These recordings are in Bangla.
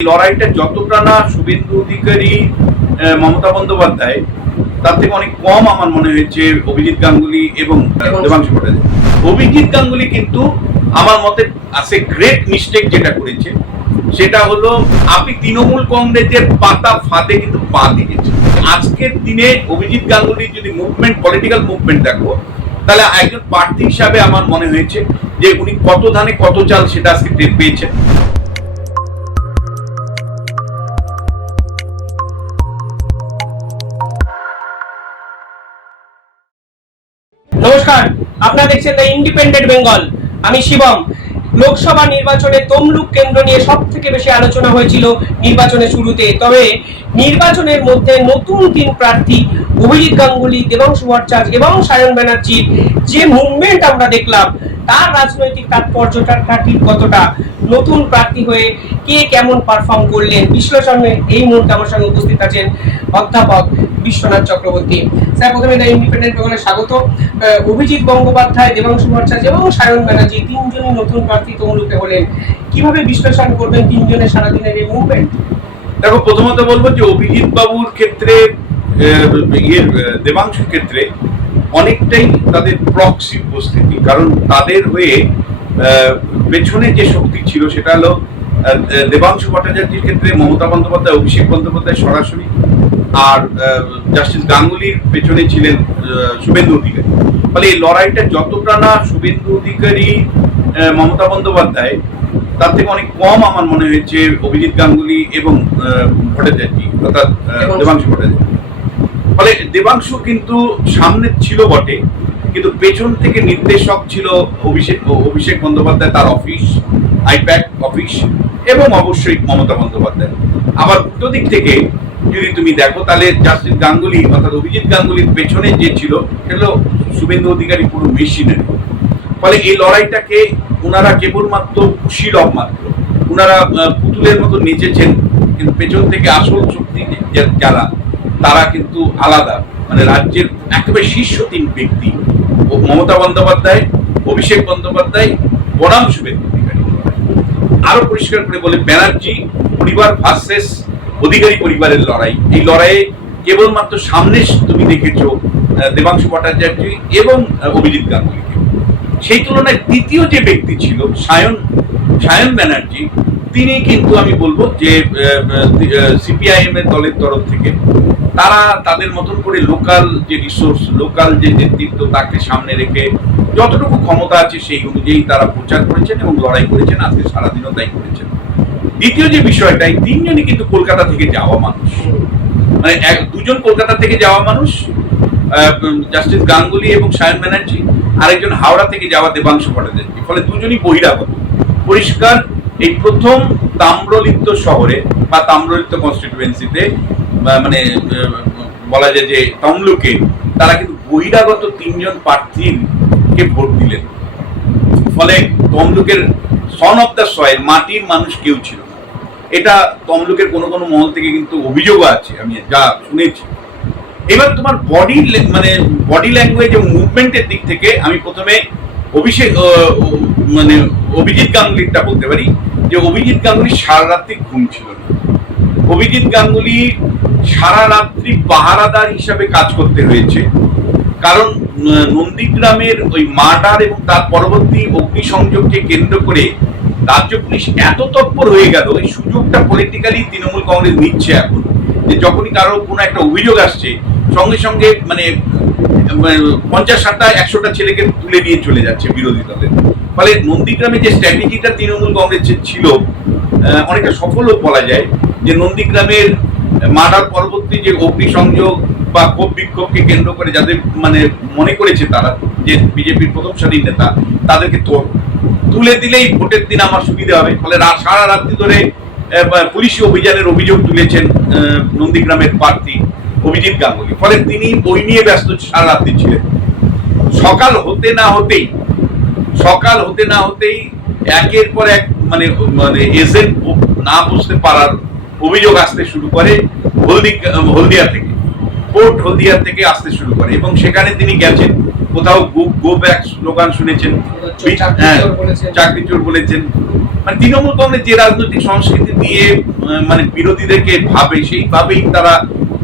লড়াইটা যতটা না শুভেন্দু অধিকারী মমতা বন্দ্যোপাধ্যায় তার থেকে অনেক কম আমার মনে হয়েছে অভিজিৎ গাঙ্গুলি এবং দেবাংশু। ভট্টাচার্য অভিজিৎ গাঙ্গুলি কিন্তু আমার মতে আছে গ্রেট মিস্টেক যেটা করেছে সেটা হলো আপনি তৃণমূল কংগ্রেসের পাতা ফাঁদে কিন্তু পা দিয়েছেন আজকের দিনে অভিজিৎ গাঙ্গুলির যদি মুভমেন্ট পলিটিক্যাল মুভমেন্ট দেখো তাহলে একজন প্রার্থী হিসাবে আমার মনে হয়েছে যে উনি কত ধানে কত চাল সেটা আজকে পেয়েছেন আপনারা দেখছেন দ্য ইন্ডিপেন্ডেন্ট বেঙ্গল আমি শিবম। লোকসভা নির্বাচনে তমলুক কেন্দ্র নিয়ে সব থেকে বেশি আলোচনা হয়েছিল নির্বাচনের শুরুতে। তবে নির্বাচনের মধ্যে নতুন তিন প্রার্থী, অভিজিৎ গাঙ্গুলি, দেবাংশু ভট্টাচার্য এবং সায়ন ব্যানার্জির যে মুভমেন্ট আমরা দেখলাম তার রাজনৈতিক তাৎপর্যটা ঠিক কতটা নতুন প্রার্থী হয়ে কে কেমন পারফর্ম করলেন? বিশ্লেষণে এই মুহূর্তে আমার সঙ্গে উপস্থিত আছেন অধ্যাপক বিশ্বনাথ চক্রবর্তী। স্যার প্রথমে দ্য ইন্ডিপেন্ডেন্ট বেঙ্গলে স্বাগত। অভিজিৎ গঙ্গোপাধ্যায় দেবাংশু ভট্টাচার্য এবং সায়ন ব্যানার্জি তিনজনই নতুন প্রার্থী তমলুকে হলেন। কীভাবে বিশ্লেষণ করবেন তিনজনের সারাদিনের এই মুভমেন্ট দেখো প্রথমত বলব যে অভিজিৎ বাবুর ক্ষেত্রে আহ, দেবাংশুর ক্ষেত্রে অনেকটাই তাদের প্রক্সি উপস্থিতি কারণ তাদের হয়ে পেছনে যে শক্তি ছিল সেটা হলো দেবাংশু ভট্টাচার্যের ক্ষেত্রে মমতা বন্দ্যোপাধ্যায় অভিষেক বন্দ্যোপাধ্যায় সরাসরি আর জাস্টিস গাঙ্গুলির পেছনে ছিলেন শুভেন্দু অধিকারী ফলে এই লড়াইটা যতটা না শুভেন্দু অধিকারী মমতা বন্দ্যোপাধ্যায় তার থেকে অনেক কম আমার মনে হয়েছে অভিজিৎ গাঙ্গুলি এবং ভট্টাচার্য অর্থাৎ। দেবাংশু ভট্টাচার্য ফলে দেবাংশু কিন্তু সামনে ছিল বটে, কিন্তু পেছন থেকে নির্দেশক ছিল অভিষেক অভিষেক বন্দ্যোপাধ্যায়, তার অফিস আইপ্যাক অফিস এবং অবশ্যই মমতা বন্দ্যোপাধ্যায়। আবার উল্টো দিক থেকে যদি তুমি দেখো, তাহলে জাস্টিস গাঙ্গুলি অর্থাৎ অভিজিৎ গাঙ্গুলির পেছনে যে ছিল, সেটা হলো শুভেন্দু অধিকারী পুরো মেশিনের ফলে এই লড়াইটাকে ওনারা কেবলমাত্র কুশীলভ মাত্র ওনারা পুতুলের মতো নেচেছেন, কিন্তু পেছন থেকে আসল শক্তি যারা তারা কিন্তু আলাদা। মানে রাজ্যের একেবারে শীর্ষ তিন ব্যক্তি। মমতা বন্দ্যোপাধ্যায়, অভিষেক বন্দ্যোপাধ্যায়, বনাম শুভেন্দু অধিকারী। আরও পরিষ্কার করে বলে, ব্যানার্জি, পরিবার ভার্সেস অধিকারী পরিবারের লড়াই। এই লড়াইয়ে কেবলমাত্র সামনে তুমি দেখেছ দেবাংশু ভট্টাচার্য এবং অভিজিৎ গাঙ্গুলিকে। সেই তুলনায় দ্বিতীয় যে ব্যক্তি ছিল, সায়ন সায়ন ব্যানার্জি তিনি কিন্তু আমি বলব যে সিপিআইএম এর দলের তরফ থেকে তারা তাদের মতন করে লোকাল যে রিসোর্স লোকাল যে নেতৃত্ব তাকে সামনে রেখে যতটুকু ক্ষমতা আছে সেই অনুযায়ী তারা প্রচার করেছেন এবং লড়াই করেছেন, আজকে সারাদিনও তাই করেছেন। দ্বিতীয় যে বিষয়টা, এই তিনজনই কিন্তু কলকাতা থেকে যাওয়া মানুষ। মানে এক, দুজন কলকাতা থেকে যাওয়া মানুষ জাস্টিস গাঙ্গুলি এবং সায়ন ব্যানার্জি, আরেকজন হাওড়া থেকে যাওয়া দেবাংশু ভট্টাচার্য। ফলে দুজনই বহিরাগত। পরিষ্কার এই প্রথম তাম্রলিপ্ত শহরে বা তাম্রলিপ্ত কনস্টিটুয়েন্সিতে মানে বলা যায় যে তমলুকে, তারা কিন্তু বহিরাগত তিনজন প্রার্থীকে ভোট দিলেন। ফলে তমলুকের সন অফ দ্য সয়েল মাটির মানুষ কেউ ছিল না। এটা তমলুকের কোনো কোনো মহল থেকে কিন্তু অভিযোগও আছে, আমি যা শুনেছি। এবার তোমার বডি মানে বডি ল্যাঙ্গুয়েজ এবং মুভমেন্টের দিক থেকে আমি প্রথমে অভিষেক মানে অভিজিৎ গাঙ্গুলিরটা বলতে পারি। যে অভিজিৎ গাঙ্গুলি সারা রাত্রি ঘুম ছিল না। অভিজিৎ গাঙ্গুলি সারা রাত্রি পাহারাদার হিসাবে কাজ করতে হয়েছে। কারণ নন্দীগ্রামের ওই মার্ডার এবং তার পরবর্তী অগ্নিসংযোগকে কেন্দ্র করে রাজ্য পুলিশ এত তৎপর হয়ে গেল, এই সুযোগটা পলিটিক্যালি তৃণমূল কংগ্রেস নিচ্ছে এখন। যে যখনই কারও কোনো একটা অভিযোগ আসছে, সঙ্গে সঙ্গে মানে মানে পঞ্চাশ ষাটটা, একশোটা ছেলেকে তুলে নিয়ে চলে যাচ্ছে বিরোধী দলের। ফলে নন্দীগ্রামে যে স্ট্র্যাটেজিটা তৃণমূল কংগ্রেসের ছিল অনেকটা সফলও বলা যায়, যে নন্দীগ্রামের মার্ডার পরবর্তী যে অগ্নিসংযোগ বা ক্ষোভ বিক্ষোভকে কেন্দ্র করে যাদের মানে মনে করেছে তারা, যে বিজেপির প্রথম সারির নেতা, তাদেরকে তোর, তুলে দিলেই ভোটের দিন আমার সুবিধা হবে। ফলে সারা রাত্রি ধরে পুলিশি অভিযানের অভিযোগ তুলেছেন নন্দীগ্রামের প্রার্থী অভিজিৎ গাঙ্গুলি। ফলে তিনি বই নিয়ে ব্যস্ত সারা রাত্রি ছিলেন। সকাল হতে না হতেই সকাল হতে না হতেই একের পর এক মানে মানে এজেন্ট না বুঝতে পারার অভিযোগ আসতে শুরু করে হলদি হলদিয়া থেকে পোর্ট হলদিয়া থেকে আসতে শুরু করে এবং সেখানে তিনি গেছেন। কোথাও গো গো ব্যাক স্লোগান শুনেছেন। চাকরি হ্যাঁ, চোর বলেছেন। চাকরি চোর বলেছেন। মানে তৃণমূল কংগ্রেস যে রাজনৈতিক সংস্কৃতি দিয়ে মানে বিরোধীদেরকে ভাবে সেইভাবেই তারা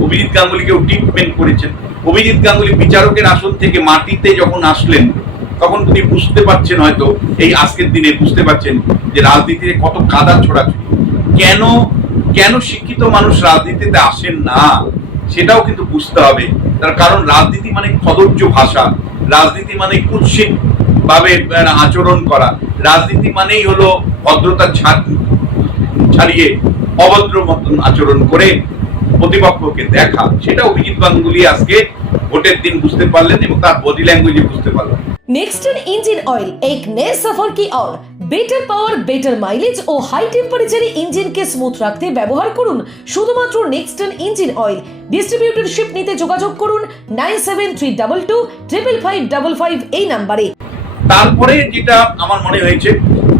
অভিজিৎ গাঙ্গুলিকেও ট্রিটমেন্ট করেছেন। অভিজিৎ গাঙ্গুলি বিচারকের আসন থেকে মাটিতে যখন আসলেন তখন তিনি বুঝতে পারছেন হয়তো, এই আজকের দিনে বুঝতে পারছেন যে রাজনীতিতে কত কাদা ছড়াছড়ি। কেন কেন শিক্ষিত মানুষ রাজনীতিতে আসেন না? সেটাও কিন্তু বুঝতে হবে। তার কারণ রাজনীতি মানে কদর্য ভাষা। রাজনীতি মানে কুৎসিত ভাবে আচরণ করা। রাজনীতি মানেই হলো ভদ্রতা ছাড়- ছাড়িয়ে অভদ্র মতন আচরণ করে প্রতিপক্ষকে দেখা। সেটা অভিজিৎ গাঙ্গুলি আজকে ভোটের দিন বুঝতে পারলেন এবং তার বডি ল্যাঙ্গুয়েজে বুঝতে পারলেন। নেক্সটন ইঞ্জিন অয়েল এক নে সফর কি অর বেটার পাওয়ার বেটার মাইলেজ ও হাই টেম্পারেচারে ইঞ্জিনকে স্মুথ রাখতে ব্যবহার করুন। শুধুমাত্র নেক্সটন ইঞ্জিন অয়েল ডিস্ট্রিবিউটরশিপ নিতে যোগাযোগ করুন nine seven three double two triple five double five এই নাম্বারে। তারপরে যেটা আমার মনে হয়েছে,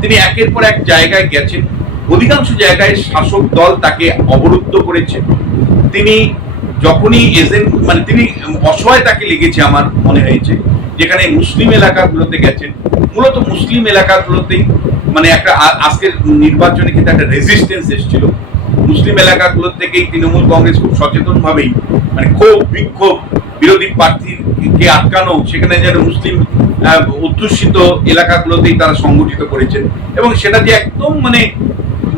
তিনি একের পর এক জায়গায় গেছেন। অধিকাংশ জায়গায় শাসক দল তাকে অবরুদ্ধ করেছে। তিনি যখনই এজেন্ট মানে তিনি অসহায় তাকে লেগেছে আমার মনে হয়েছে। যেখানে মুসলিম এলাকাগুলোতে গেছেন, মূলত মুসলিম এলাকাগুলোতেই মানে একটা আজকের নির্বাচনে কিন্তু একটা রেজিস্ট্যান্স এসেছিল। মুসলিম এলাকাগুলো থেকেই তৃণমূল কংগ্রেস খুব সচেতনভাবেই মানে ক্ষোভ, বিক্ষোভ, বিরোধী প্রার্থীকে আটকানো, সেখানে যেন মুসলিম অধ্যুষিত এলাকাগুলোতেই তারা সংগঠিত করেছেন। এবং সেটা যে একদম মানে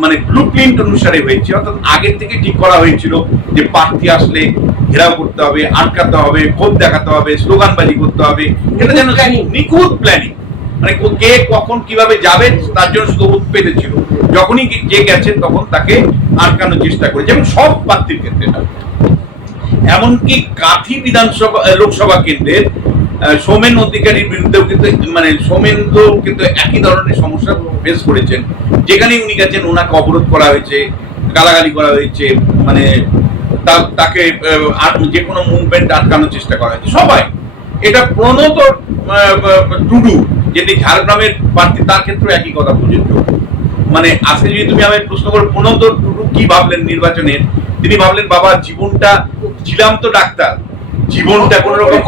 মানে ব্লু প্রিন্ট অনুসারে হয়েছে, অর্থাৎ আগের থেকে ঠিক করা হয়েছিল যে প্রার্থী আসলে ঘেরাও করতে হবে আটকাতে হবে ক্ষোভ দেখাতে হবে স্লোগানবাজি করতে হবে। এটা যেন নিখুঁত প্ল্যানিং মানে কে কখন কীভাবে যাবে তার জন্য শুধু উৎপেতে ছিল। যখনই যে গেছে তখন তাকে আটকানোর চেষ্টা করে যেমন সব প্রার্থীর ক্ষেত্রে এমনকি কাথি বিধানসভা লোকসভা কেন্দ্রের সৌমেন অধিকারীর বিরুদ্ধেও কিন্তু মানে সৌমেন্দ্র কিন্তু একই ধরনের সমস্যা ফেস করেছেন। যেখানে উনি গেছেন ওনাকে অবরোধ করা হয়েছে গালাগালি করা হয়েছে মানে তা- তাকে যে কোনো মুভমেন্ট আটকানোর চেষ্টা করা হয়েছে। সবাই। এটা প্রণত টুডু যেটি ঝাড়গ্রামের প্রার্থী তার ক্ষেত্রে একই কথা প্রযোজ্য। মানে আজকে যদি তুমি আমি প্রশ্ন করো প্রণত টুডু কি ভাবলেন নির্বাচনের? তিনি ভাবলেন বাবা জীবনটা ছিলাম তো ডাক্তার। জীবনটা কোন রকম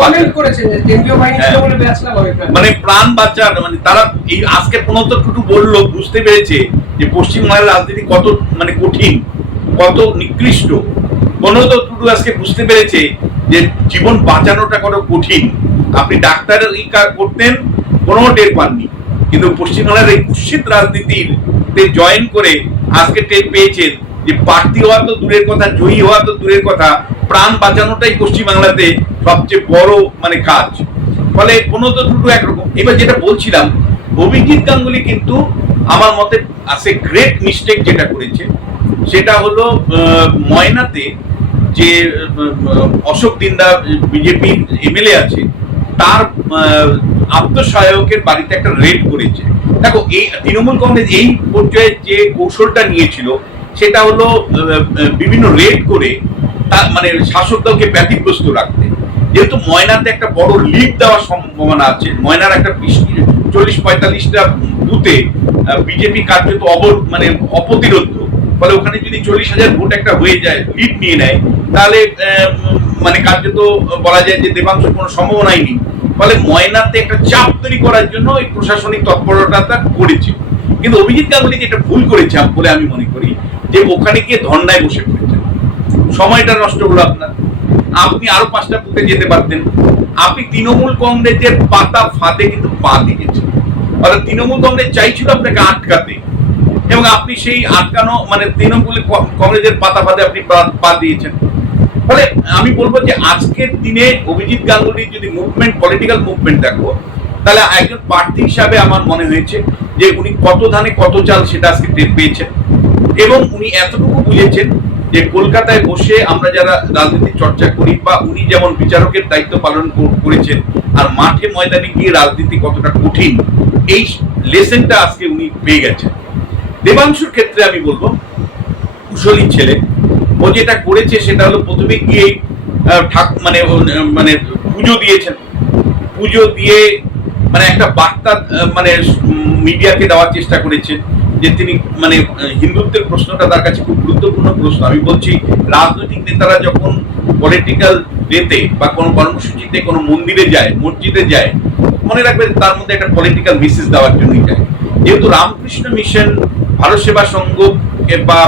হ্যাঁ। মানে প্রাণ বাঁচার মানে তারা এই আজকে প্রণত টুটু বলল বুঝতে পেরেছে যে পশ্চিমবঙ্গের রাজনীতি কত মানে কঠিন কত নিকৃষ্ট। প্রণত টুটু আজকে বুঝতে পেরেছে যে জীবন বাঁচানোটা কত কঠিন। আপনি ডাক্তার এই কাজ করতেন, কোনো টের পাননি। কিন্তু পশ্চিমবাংলার এই কুৎসিত রাজনীতির জয়েন করে আজকে টের পেয়েছেন যে প্রার্থী হওয়া তো দূরের কথা, জয়ী হওয়া তো দূরের কথা, প্রাণ বাঁচানোটাই পশ্চিমবাংলাতে সবচেয়ে বড় মানে কাজ। ফলে কোনো তো দুটো একরকম। এবার যেটা বলছিলাম, অভিজিৎ গাঙ্গুলি কিন্তু আমার মতে আছে গ্রেট মিস্টেক যেটা করেছে। সেটা হলো ময়নাতে যে অশোক দিন্দা বিজেপি এমএলএ আছে, তার আত্মসহায়কের বাড়িতে একটা রেড করেছে। দেখো, এই তৃণমূল কংগ্রেস এই পর্যায়ে যে কৌশলটা নিয়েছিল, সেটা হলো বিভিন্ন রেড করে তা মানে শাসক দলকে ব্যতিগ্রস্ত রাখতে। যেহেতু ময়নাতে একটা বড় লিড দেওয়ার সম্ভাবনা আছে, ময়নার একটা চল্লিশ পঁয়তাল্লিশটা বুথে বিজেপি কার্যত অবর মানে অপ্রতিরোধ। ফলে ওখানে যদি চল্লিশ হাজার ভোট একটা হয়ে যায় লিড নিয়ে নেয়, তাহলে মানে কার্যত বলা যায় যে দেবাংশ কোনো সম্ভাবনাই নেই। ফলে ময়নাতে একটা চাপ তৈরি করার জন্য ওই প্রশাসনিক তৎপরতা করেছে। কিন্তু অভিজিৎ গাঙ্গুলি যেটা ভুল করেছে বলে আমি মনে করি, যে ওখানে গিয়ে ধর্নায় বসে পড়েছেন। সময়টা নষ্ট হলো আপনার। আপনি আরও পাঁচটা বুথে যেতে পারতেন। আপনি তৃণমূল কংগ্রেসের পাতা ফাঁদে কিন্তু পা দিয়েছেন। অর্থাৎ তৃণমূল কংগ্রেস চাইছিল আপনাকে আটকাতে। এবং আপনি সেই আটকানো মানে তৃণমূল কংগ্রেসের পাতা ফাঁদে আপনি পা দিয়েছেন। ফলে আমি বলব যে আজকের দিনে অভিজিৎ গাঙ্গুলির যদি মুভমেন্ট পলিটিক্যাল মুভমেন্ট দেখো, তাহলে একজন প্রার্থী হিসাবে আমার মনে হয়েছে যে উনি কত ধানে কত চাল সেটা আজকে টের পেয়েছেন। এবং উনি এতটুকু বুঝেছেন যে কলকাতায় বসে আমরা যারা রাজনীতি চর্চা করি বা উনি যেমন বিচারকের দায়িত্ব পালন করেছেন, আর মাঠে ময়দানে গিয়ে রাজনীতি কতটা কঠিন, এই লেসেনটা আজকে উনি পেয়ে গেছেন। দেবাংশুর ক্ষেত্রে আমি বলব কুশলী ছেলে, ও যেটা করেছে সেটা হলো প্রথমে গিয়ে ঠাক মানে মানে পুজো দিয়েছেন। পুজো দিয়ে মানে একটা বার্তা মানে মিডিয়াকে দেওয়ার চেষ্টা করেছেন যে তিনি মানে হিন্দুত্বের প্রশ্নটা তার কাছে খুব গুরুত্বপূর্ণ প্রশ্ন। আমি বলছি, রাজনৈতিক নেতারা যখন পলিটিক্যাল ডেতে বা কোনো কর্মসূচিতে, কোনো মন্দিরে যায়, মসজিদে যায়, মনে রাখবেন তার মধ্যে একটা পলিটিক্যাল মেসেজ দেওয়ার জন্যই যায়। যেহেতু রামকৃষ্ণ মিশন ভারত সেবা সংঘ বা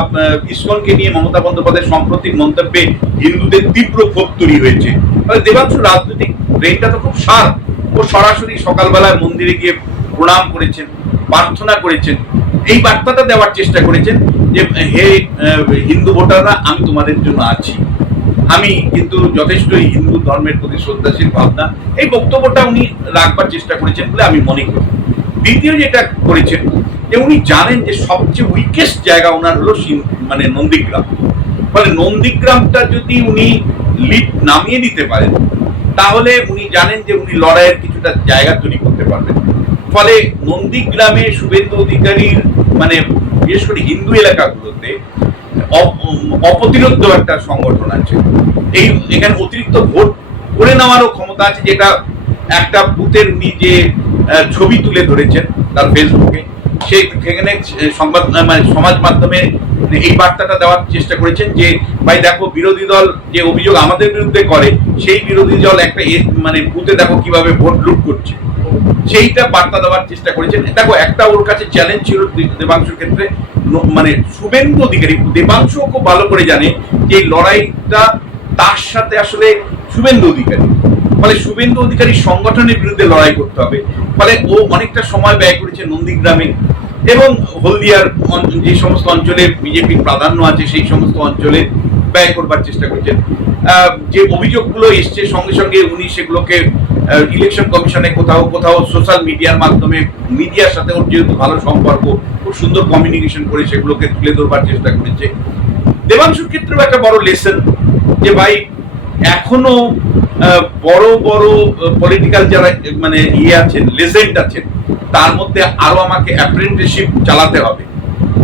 ইসকনকে নিয়ে মমতা বন্দ্যোপাধ্যায়ের সাম্প্রতিক মন্তব্যে হিন্দুদের তীব্র ক্ষোভ তৈরি হয়েছে। তাহলে দেবাংশু রাজনৈতিক ব্রেনটা তো খুব শার্প। ও সরাসরি সকালবেলায় মন্দিরে গিয়ে প্রণাম করেছেন, প্রার্থনা করেছেন। এই বার্তাটা দেওয়ার চেষ্টা করেছেন যে, হে হিন্দু ভোটাররা, আমি তোমাদের জন্য আছি। আমি কিন্তু যথেষ্ট হিন্দু ধর্মের প্রতি শ্রদ্ধাশীল, ভাবনা। এই বক্তব্যটা উনি রাখবার চেষ্টা করেছেন বলে আমি মনে করি। দ্বিতীয় যেটা করেছেন যে উনি জানেন যে সবচেয়ে উইকেস্ট জায়গা ওনার হলো মানে নন্দীগ্রাম। ফলে নন্দীগ্রামটা যদি উনি লিড নামিয়ে দিতে পারেন, তাহলে উনি জানেন যে উনি লড়াইয়ের কিছুটা জায়গা তৈরি করতে পারবেন। ফলে নন্দীগ্রামে শুভেন্দু অধিকারীর মানে বিশেষ করে হিন্দু এলাকাগুলোতে অপ- অপ্রতিরোধ্য একটা সংগঠন আছে। এই, এখানে অতিরিক্ত ভোট করে নেওয়ারও ক্ষমতা আছে, যেটা একটা বুথের উনি যে ছবি তুলে ধরেছেন তার ফেসবুকে সেই সেখানে সংবাদ মানে সমাজ মাধ্যমে এই বার্তাটা দেওয়ার চেষ্টা করেছেন যে, ভাই দেখো বিরোধী দল যে অভিযোগ আমাদের বিরুদ্ধে করে, সেই বিরোধী দল একটা মানে বুথে দেখো কীভাবে ভোট লুট করছে। সেইটা বার্তা দেওয়ার চেষ্টা করেছেন। দেখো, একটা ওর কাছে চ্যালেঞ্জ ছিল দেবাংশুর ক্ষেত্রে। মানে শুভেন্দু অধিকারী, দেবাংশু খুব ভালো করে জানে যে লড়াইটা তার সাথে আসলে শুভেন্দু অধিকারী। ফলে শুভেন্দু অধিকারী সংগঠনের বিরুদ্ধে লড়াই করতে হবে। ফলে ও অনেকটা সময় ব্যয় করেছে নন্দীগ্রামে এবং হলদিয়ার যে সমস্ত অঞ্চলে বিজেপির প্রাধান্য আছে, সেই সমস্ত অঞ্চলে ব্যয় করবার চেষ্টা করছেন। যে অভিযোগগুলো এসছে, সঙ্গে সঙ্গে উনি সেগুলোকে ইলেকশন কমিশনে কোথাও কোথাও সোশ্যাল মিডিয়ার মাধ্যমে মিডিয়ার সাথে ওর যেহেতু ভালো সম্পর্ক, খুব সুন্দর কমিউনিকেশন করে সেগুলোকে তুলে ধরবার চেষ্টা করেছে। দেবাংশুর ক্ষেত্রেও একটা বড় লেসন যে ভাই, এখনও বড় বড় পলিটিক্যাল যারা মানে ইয়ে আছেন লেজেন্ড আছেন, তার মধ্যে আরও আমাকে অ্যাপ্রেন্টিসশিপ চালাতে হবে।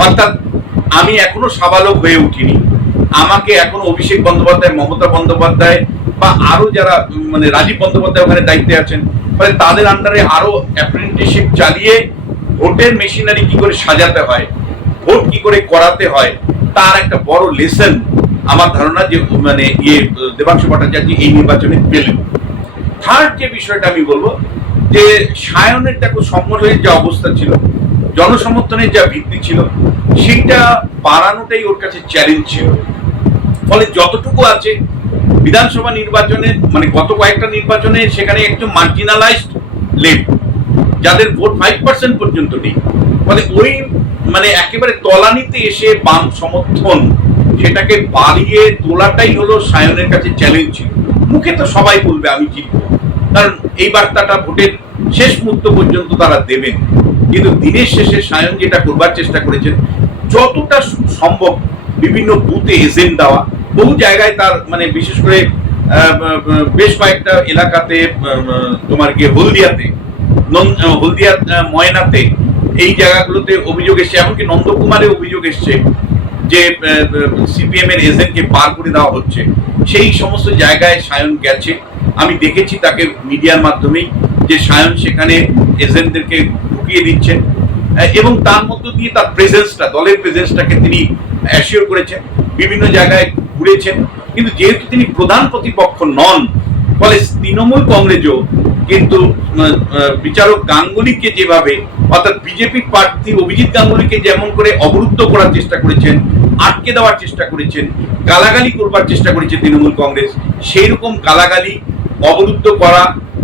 অর্থাৎ আমি এখনও সাবালক হয়ে উঠিনি। আমাকে এখন অভিষেক বন্দ্যোপাধ্যায়, মমতা বন্দ্যোপাধ্যায় বা আরও যারা মানে রাজীব বন্দ্যোপাধ্যায় ওখানে দায়িত্বে আছেন ফলে তাদের আন্ডারে আরও অ্যাপ্রেন্টিসশিপ চালিয়ে ভোটের মেশিনারি কি করে সাজাতে হয়, ভোট কি করে করাতে হয়, তার একটা বড় লেসন আমার ধারণা যে মানে ইয়ে দেবাংশু ভট্টাচার্য এই নির্বাচনে পেলেন। থার্ড যে বিষয়টা আমি বলব, যে সায়নের দেখো সংগঠনের যে অবস্থা ছিল, জনসমর্থনের যা ভিত্তি ছিল, সেইটা বাড়ানোটাই ওর কাছে চ্যালেঞ্জ ছিল। ফলে যতটুকু আছে, বিধানসভা নির্বাচনে মানে গত কয়েকটা নির্বাচনে সেখানে একটু মার্জিনালাইজড লেভ যাদের ভোট ফাইভ পার্সেন্ট পর্যন্ত নেই। ফলে ওই মানে একেবারে তলানিতে এসে বাম সমর্থন সেটাকে বাড়িয়ে তোলাটাই হলো সায়নের কাছে চ্যালেঞ্জ ছিল। মুখে তো সবাই বলবে, আমি জিতবো। কারণ এই বার্তাটা ভোটের শেষ মুহূর্ত পর্যন্ত তারা দেবেন। কিন্তু দিনের শেষে সায়ন যেটা করবার চেষ্টা করেছেন, যতটা সম্ভব বিভিন্ন বুথে এজেন্ট দেওয়া, বহু জায়গায় তার মানে বিশেষ করে বেশ কয়েকটা এলাকাতে তোমার গিয়ে হলদিয়াতে হলদিয়া ময়নাতে, এই জায়গাগুলোতে অভিযোগ এসছে। এমনকি নন্দকুমারে অভিযোগ এসছে যে সিপিএম এর এজেন্টকে পার করে দেওয়া হচ্ছে, সেই সমস্ত জায়গায় সায়ন গেছে। আমি দেখেছি তাকে মিডিয়ার মাধ্যমেই যে সায়ন সেখানে এজেন্টদেরকে ঢুকিয়ে দিচ্ছেন এবং তার মধ্য দিয়ে তার প্রেজেন্সটা দলের প্রেজেন্সটাকে তিনি অ্যাসিওর করেছেন, বিভিন্ন জায়গায় ঘুরেছেন। কিন্তু যেহেতু তিনি প্রধান প্রতিপক্ষ নন, ফলে তৃণমূল কংগ্রেসও কিন্তু বিচারক গাঙ্গুলিকে যেভাবে অর্থাৎ বিজেপি প্রার্থী অভিজিৎ গাঙ্গুলিকে যেমন করে অবরুদ্ধ করার চেষ্টা করেছেন, আটকে দেওয়ার চেষ্টা করেছেন, গালাগালি করবার চেষ্টা করেছে তৃণমূল কংগ্রেস সেই রকম গালাগালি অবরুদ্ধ করা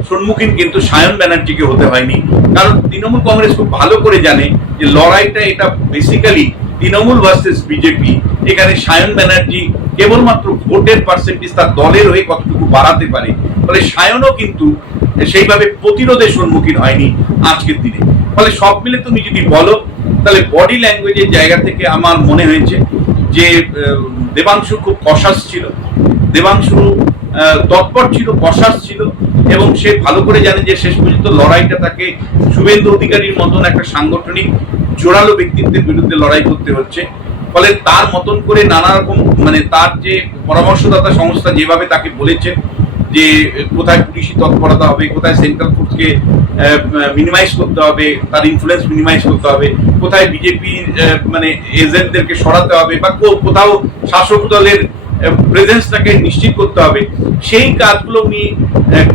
সম্মুখীন কিন্তু সায়ন ব্যানার্জিকে হতে হয়নি। কারণ তৃণমূল কংগ্রেস খুব ভালো করে জানে যে লড়াইটা এটা বেসিক্যালি তৃণমূল ভার্সেস বিজেপি। এখানে সায়ন ব্যানার্জি কেবলমাত্র ভোটের পার্সেন্টেজ তার দলের হয়ে কতটুকু বাড়াতে পারে। ফলে সায়নও কিন্তু সেইভাবে প্রতিরোধের সম্মুখীন হয়নি আজকের দিনে। ফলে সব মিলে তুমি যদি বলো, তাহলে বডি ল্যাঙ্গুয়েজের জায়গা থেকে আমার মনে হয়েছে যে দেবাংশু খুব কষাস ছিল। দেবাংশু তৎপর ছিল, কষাস ছিল এবং সে ভালো করে জানে যে শেষ পর্যন্ত লড়াইটা তাকে শুভেন্দু অধিকারীর মতন একটা সাংগঠনিক জোরালো ব্যক্তিত্বের বিরুদ্ধে লড়াই করতে হচ্ছে। ফলে তার মতন করে নানা রকম মানে তার যে পরামর্শদাতা সংস্থা যেভাবে তাকে বলেছেন যে কোথায় পুলিশি তৎপরতা হবে, কোথায় সেন্ট্রাল ফোর্সকে মিনিমাইজ করতে হবে, তার ইনফ্লুয়েন্স মিনিমাইজ করতে হবে, কোথায় বিজেপি মানে এজেন্টদেরকে সরাতে হবে বা কোথাও শাসক দলের প্রেজেন্সটাকে নিশ্চিত করতে হবে। সেই কাজগুলো উনি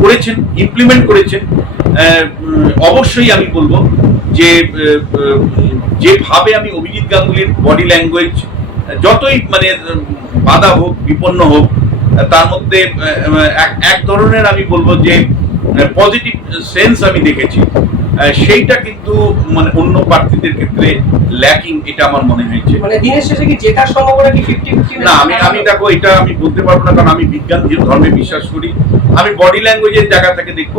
করেছেন ইমপ্লিমেন্ট করেছেন। অবশ্যই আমি বলব যে যেভাবে আমি অভিজিৎ গাঙ্গুলির বডি ল্যাঙ্গুয়েজ যতই মানে বাধা হোক, বিপন্ন হোক তার মধ্যে এক ধরনের আমি বলব যে পজিটিভ সেন্স আমি দেখেছি। সেইটা কিন্তু মানে অন্য প্রার্থীদের ক্ষেত্রে ল্যাকিং এটা আমার মনে হয়েছে। মানে দিনের শেষে কি জেতার সম্ভাবনা কি ফিফটি ফিফটি না আমি আমি দেখো এটা আমি বলতে পারব না কারণ আমি বিজ্ঞান যে ধর্মে বিশ্বাস করি। আমি বডি ল্যাঙ্গুয়েজের জায়গা থেকে দেখব।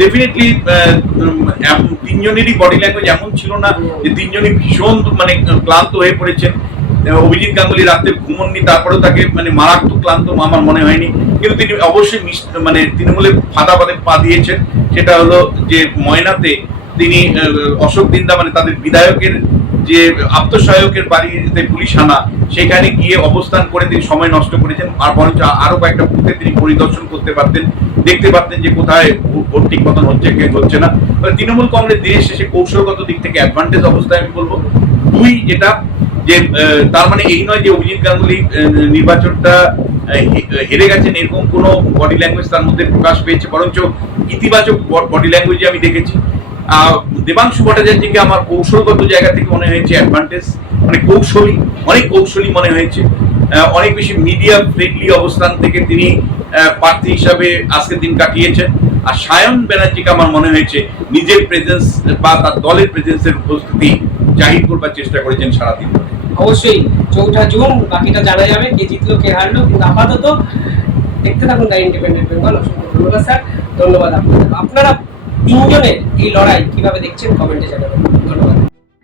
ডেফিনেটলি তিনজনেরই বডি ল্যাঙ্গুয়েজ এমন ছিল না যে তিনজনই ভীষণ মানে ক্লান্ত হয়ে পড়েছেন। অভিজিৎ গাঙ্গুলি রাতে ঘুমননি, তারপরেও তাকে মানে মারাত্মক ক্লান্ত আমার মনে হয়নি। কিন্তু তিনি অবশ্যই মানে তৃণমূলে ফাঁদা পাতে পা দিয়েছেন। সেটা হলো যে ময়নাতে তিনি অশোক দিন্দা মানে তাদের বিধায়কের যে আত্মসহায়কের বাড়িতে পুলিশ আনা, সেখানে গিয়ে অবস্থান করে তিনি সময় নষ্ট করেছেন। আর বরঞ্চ আরও কয়েকটা বুথে তিনি পরিদর্শন করতে পারতেন। দেখতে পারতেন যে কোথায় ভোট ঠিক মতন হচ্ছে কে হচ্ছে না। তৃণমূল কংগ্রেস দিনের শেষে কৌশলগত দিক থেকে অ্যাডভান্টেজ অবস্থায় আমি বলব। দুই, যেটা যে তার মানে এই নয় যে অভিজিৎ গাঙ্গুলি নির্বাচনটা হেরে গেছেন এরকম কোনো বডি ল্যাঙ্গুয়েজ তার মধ্যে প্রকাশ পেয়েছে, বরঞ্চ ইতিবাচক বডি ল্যাঙ্গুয়েজে আমি দেখেছি। দেবাংশু ভট্টাচার্যকে আমার কৌশলগত জায়গা থেকে মনে হয়েছে অ্যাডভান্টেজ মানে কৌশলী, অনেক কৌশলী মনে হয়েছে। অনেক বেশি মিডিয়া ফ্রেন্ডলি অবস্থান থেকে তিনি প্রার্থী হিসাবে আজকের দিন কাটিয়েছেন। আর সায়ন ব্যানার্জিকে আমার মনে হয়েছে নিজের প্রেজেন্স বা তার দলের প্রেজেন্সের উপস্থিতি জাহির করবার চেষ্টা করেছেন সারাদিন ধরে। অবশ্যই চৌঠা জুন, বাকিটা জানা যাবে, কে জিতলো, কে হারলো, কিন্তু আপাতত দেখতে থাকুন দ্য ইন্ডিপেন্ডেন্ট বেঙ্গল অসংখ্য ধন্যবাদ, স্যার। ধন্যবাদ আপনাদের। আপনারা তিনজনের এই লড়াই কীভাবে দেখছেন কমেন্টে জানাবেন।